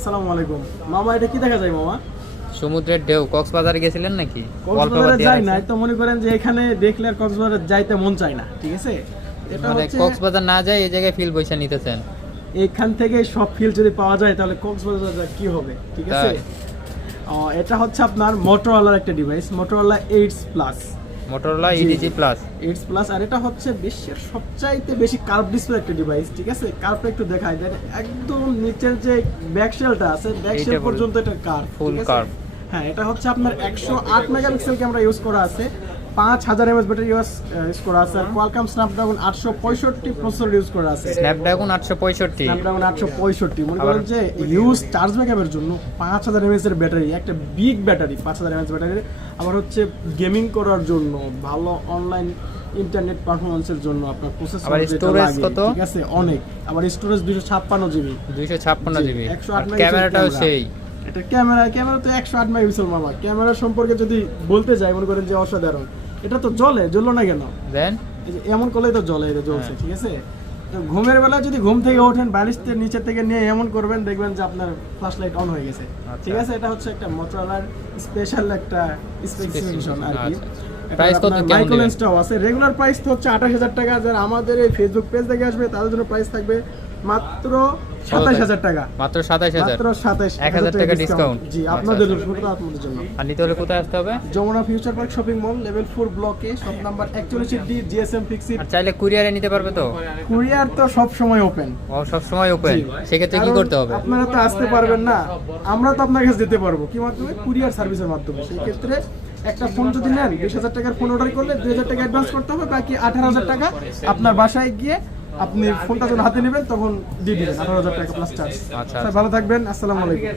আসসালামু আলাইকুম মামা, এটা কি দেখা যায় মামা? সমুদ্রের ঢেউ। কক্সবাজারে গেছিলেন নাকি? কক্সবাজারে যাই না, তো মনে করেন যে এখানে দেখলে আর কক্সবাজারে যাইতে মন চায় না, ঠিক আছে? এটা মানে হচ্ছে কক্সবাজার না যায় এই জায়গায় ফিল বইসা নিতেছেন। এখান থেকে সব ফিল যদি পাওয়া যায় তাহলে কক্সবাজার কি হবে, ঠিক আছে? এটা হচ্ছে আপনার মোটরোলার একটা device, Motorola 8 plus. Motorola EDG plus 8 plus, আর এটা হচ্ছে বিশ্বের সবচাইতে বেশি কার্ভ ডিসপ্লে একটা ডিভাইস, ঠিক আছে? কার্ভটা একটু দেখাই দেন, একদম নিচের যে ব্যাক শেলটা আছে, ব্যাক শেল পর্যন্ত এটা কার্ভ, ফুল কার্ভ। হ্যাঁ, এটা হচ্ছে আপনার 108 মেগাপিক্সেল ক্যামেরা ইউজ করা আছে, 5000 mAh ব্যাটারি ইউজ করা আছে, আর কোয়ালকম স্ন্যাপড্রাগন 865 প্রসেসর ইউজ করা আছে। স্ন্যাপড্রাগন 865, স্ন্যাপড্রাগন 865 মনে করেন যে ইউজ চার্জ ব্যাকআপের জন্য 5000 mAh এর ব্যাটারি, একটা বিগ ব্যাটারি, 5000 mAh ব্যাটারি। আবার হচ্ছে গেমিং করার জন্য, ভালো অনলাইন ইন্টারনেট পারফরম্যান্সের জন্য আপনার প্রসেসর আবার স্টোরেজ কত? ঠিক আছে, অনেক। আবার স্টোরেজ 256 জিবি, 256 জিবি। 108 ক্যামেরাটাও সেই। এটা ক্যামেরা তো 108 মেগাপিক্সেল মামা। ক্যামেরা সম্পর্কে যদি বলতে যাই, মনে করেন যে অসাধারণ। এটা তো জ্বললো না কেন? দেন এই যে এমন করলেই তো জ্বলে, এটা জ্বলছে, ঠিক আছে? তো ঘুমের বেলা যদি ঘুম থেকে ওঠেন, বালিশের নিচে থেকে নিয়ে এমন করবেন, দেখবেন যে আপনার ফ্ল্যাশ লাইট অন হয়ে গেছে, ঠিক আছে? এটা হচ্ছে একটা মোটরোলার স্পেশাল একটা স্পেসিফিকেশন আর কি। প্রাইস কত কেমন? মাইক্রো লেন্সটাও আছে। রেগুলার প্রাইস তো হচ্ছে 28000 টাকা। যারা আমাদের এই ফেসবুক পেজ থেকে আসবে তাদের জন্য প্রাইস থাকবে মাত্র 27000 টাকা। মাত্র 27000, মাত্র 1000 টাকা ডিসকাউন্ট। জি, আপনাদের জন্য। আর নিতে হলে কোথায় আসতে হবে? Jamuna future park shopping mall, level 4 ব্লকে, shop number 41D, GSM fixed. আর চাইলে কুরিয়ারে নিতে পারবে তো? কুরিয়ার তো সব সময় ওপেন। ও, সব সময় ওপেন। সেক্ষেত্রে কি করতে হবে? আপনারা তো আসতে পারবেন না, আমরা তো আপনার কাছে দিতে পারবো। কি মাধ্যমে? কুরিয়ার সার্ভিসের মাধ্যমে। সেই ক্ষেত্রে একটা ফোন যদি নেন, 20000 টাকার ফোন অর্ডার করলে 2000 টাকা অ্যাডভান্স করতে হবে, বাকি 18000 টাকা আপনার বাসায় গিয়ে আপনি ফোনটা যখন হাতে নেবেন তখন দিয়ে দিবেন 18000 টাকা প্লাস চার্জ। আচ্ছা, ভালো থাকবেন, আসসালামু আলাইকুম।